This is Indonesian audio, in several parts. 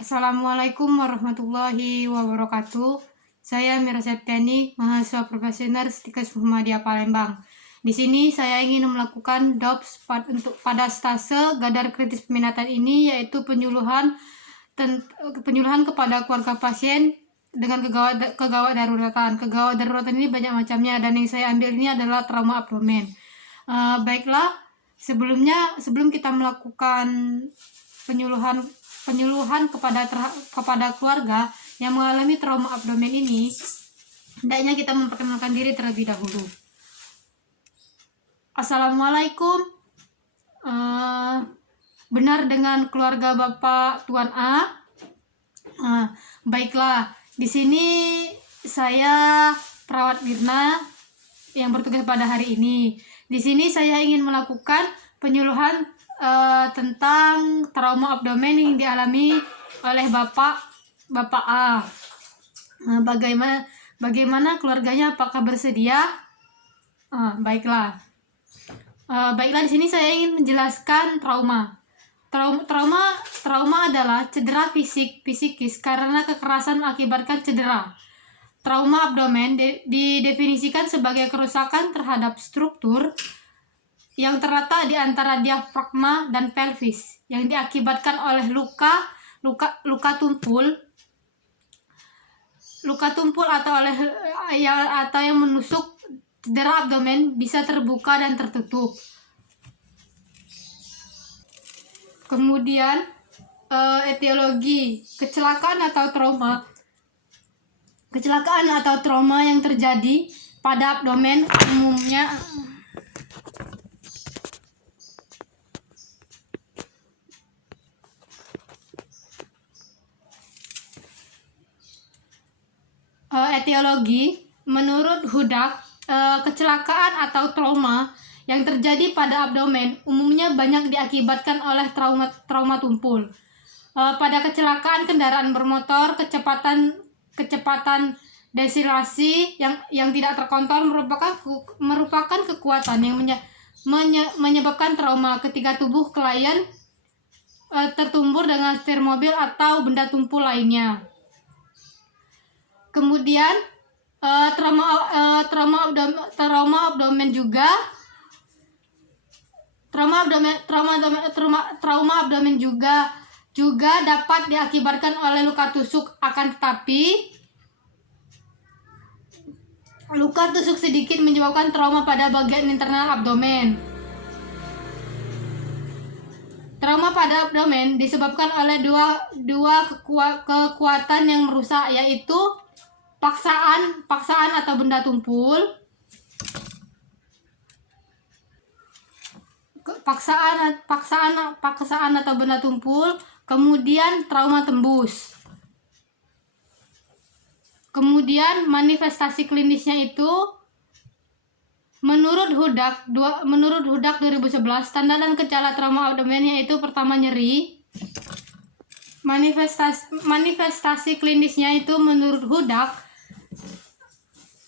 Assalamualaikum warahmatullahi wabarakatuh. Saya Mira Septiani, mahasiswa profesional Stikes Muhammadiyah Palembang. Di sini saya ingin melakukan DOPS pada stase Gadar Kritis Peminatan ini, yaitu penyuluhan kepada keluarga pasien dengan kegawat daruratan. Kegawat daruratan ini banyak macamnya, dan yang saya ambil ini adalah trauma abdomen. Baiklah, sebelum kita melakukan penyuluhan kepada keluarga yang mengalami trauma abdomen ini, hendaknya kita memperkenalkan diri terlebih dahulu. Assalamualaikum, benar dengan keluarga Bapak Tuan A? Baiklah, di sini saya perawat Mirna yang bertugas pada hari ini. Di sini saya ingin melakukan penyuluhan tentang trauma abdomen yang dialami oleh Bapak A. Bagaimana keluarganya, apakah bersedia? Baiklah. Baiklah, di sini saya ingin menjelaskan trauma. Trauma adalah cedera psikis karena kekerasan mengakibatkan cedera. Trauma abdomen didefinisikan sebagai kerusakan terhadap struktur yang terletak di antara diafragma dan pelvis yang diakibatkan oleh luka tumpul atau yang menusuk. Cedera abdomen bisa terbuka dan tertutup. Kemudian etiologi kecelakaan atau trauma yang terjadi pada abdomen umumnya etiologi menurut Hudak, kecelakaan atau trauma yang terjadi pada abdomen umumnya banyak diakibatkan oleh trauma tumpul. Pada kecelakaan kendaraan bermotor, kecepatan desilasi yang tidak terkontrol merupakan kekuatan yang menyebabkan trauma ketika tubuh klien tertumbur dengan setir mobil atau benda tumpul lainnya. Kemudian trauma abdomen juga dapat diakibatkan oleh luka tusuk, akan tetapi luka tusuk sedikit menyebabkan trauma pada bagian internal abdomen. Trauma pada abdomen disebabkan oleh dua kekuatan yang merusak, yaitu paksaan atau benda tumpul. Paksaan atau benda tumpul, kemudian trauma tembus. Kemudian manifestasi klinisnya itu menurut Hudak 2011, tanda dan gejala trauma abdomen yaitu pertama nyeri. Manifestasi klinisnya itu menurut Hudak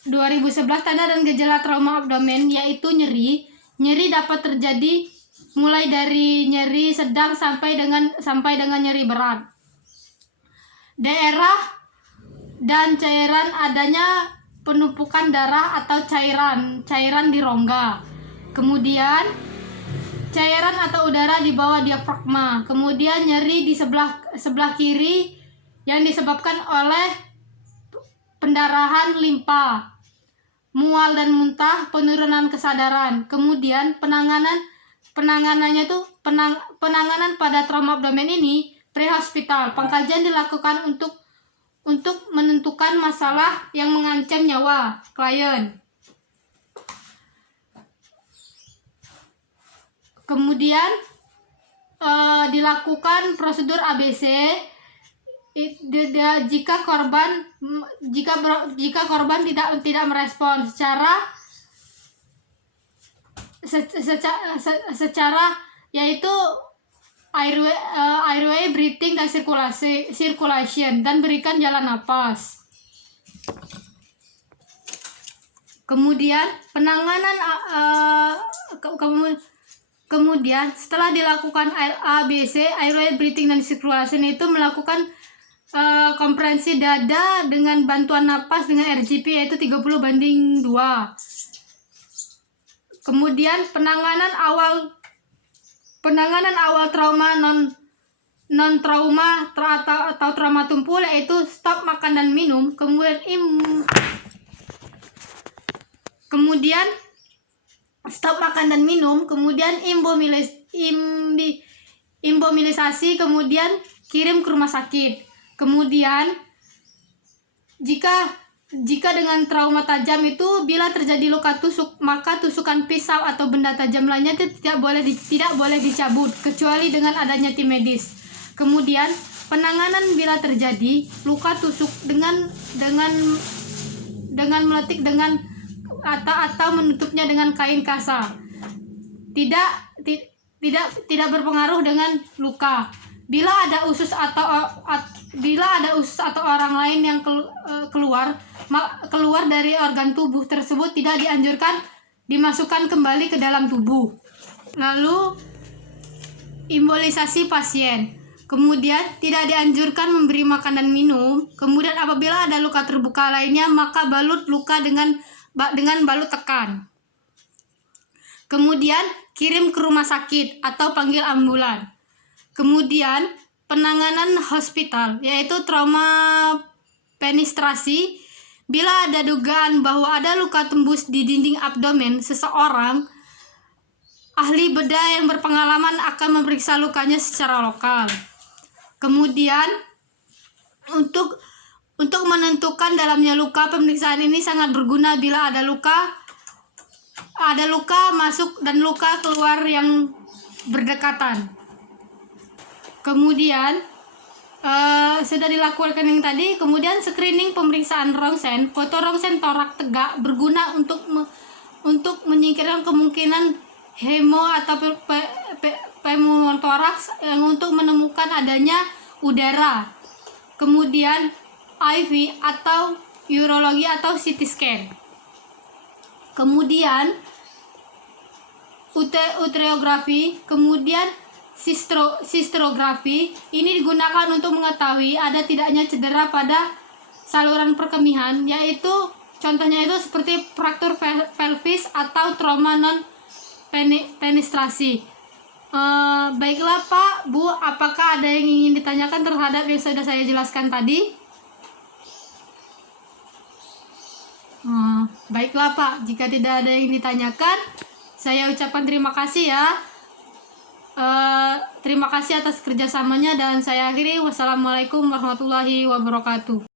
2011, tanda dan gejala trauma abdomen yaitu nyeri. Nyeri dapat terjadi mulai dari nyeri sedang sampai dengan nyeri berat. Daerah dan cairan adanya penumpukan darah atau cairan di rongga. Kemudian cairan atau udara di bawah diafragma. Kemudian nyeri di sebelah kiri yang disebabkan oleh pendarahan limpa, mual dan muntah, penurunan kesadaran. Kemudian penanganannya itu penanganan pada trauma abdomen ini prehospital. Pengkajian dilakukan untuk menentukan masalah yang mengancam nyawa klien. Kemudian dilakukan prosedur ABC jika korban tidak merespon secara yaitu airway, breathing dan circulation, dan berikan jalan napas. Kemudian Kemudian setelah dilakukan ABC, airway breathing dan circulation, itu melakukan kompresi dada dengan bantuan napas dengan RGP yaitu 30:2. Kemudian penanganan awal trauma non trauma atau trauma tumpul yaitu stop makan dan minum, kemudian stop makan dan minum, kemudian imobilisasi, kemudian kirim ke rumah sakit. Kemudian jika dengan trauma tajam itu, bila terjadi luka tusuk, maka tusukan pisau atau benda tajam lainnya tidak boleh dicabut kecuali dengan adanya tim medis. Kemudian penanganan bila terjadi luka tusuk dengan meletik dengan atau menutupnya dengan kain kasar. Tidak berpengaruh dengan luka. Bila ada usus atau orang lain yang keluar dari organ tubuh tersebut, tidak dianjurkan dimasukkan kembali ke dalam tubuh. Lalu embolisasi pasien. Kemudian tidak dianjurkan memberi makan dan minum. Kemudian apabila ada luka terbuka lainnya, maka balut luka dengan balut tekan. Kemudian kirim ke rumah sakit atau panggil ambulan. Kemudian penanganan hospital yaitu trauma penetrasi. Bila ada dugaan bahwa ada luka tembus di dinding abdomen seseorang, ahli bedah yang berpengalaman akan memeriksa lukanya secara lokal. Kemudian untuk menentukan dalamnya luka, pemeriksaan ini sangat berguna bila ada luka masuk dan luka keluar yang berdekatan. Kemudian sudah dilakukan yang tadi. Kemudian screening pemeriksaan rongsen, foto rongsen torak tegak berguna untuk menyingkirkan kemungkinan hemo atau pneumotoraks yang untuk menemukan adanya udara. Kemudian IV atau urologi atau CT scan. Kemudian ureografi, kemudian sistrografi. Ini digunakan untuk mengetahui ada tidaknya cedera pada saluran perkemihan, yaitu contohnya itu seperti fraktur pelvis atau trauma non penetrasi. Baiklah Pak, Bu, apakah ada yang ingin ditanyakan terhadap yang sudah saya jelaskan tadi? Baiklah Pak, jika tidak ada yang ditanyakan, saya ucapkan terima kasih ya. Terima kasih atas kerjasamanya dan saya akhiri. Wassalamualaikum warahmatullahi wabarakatuh.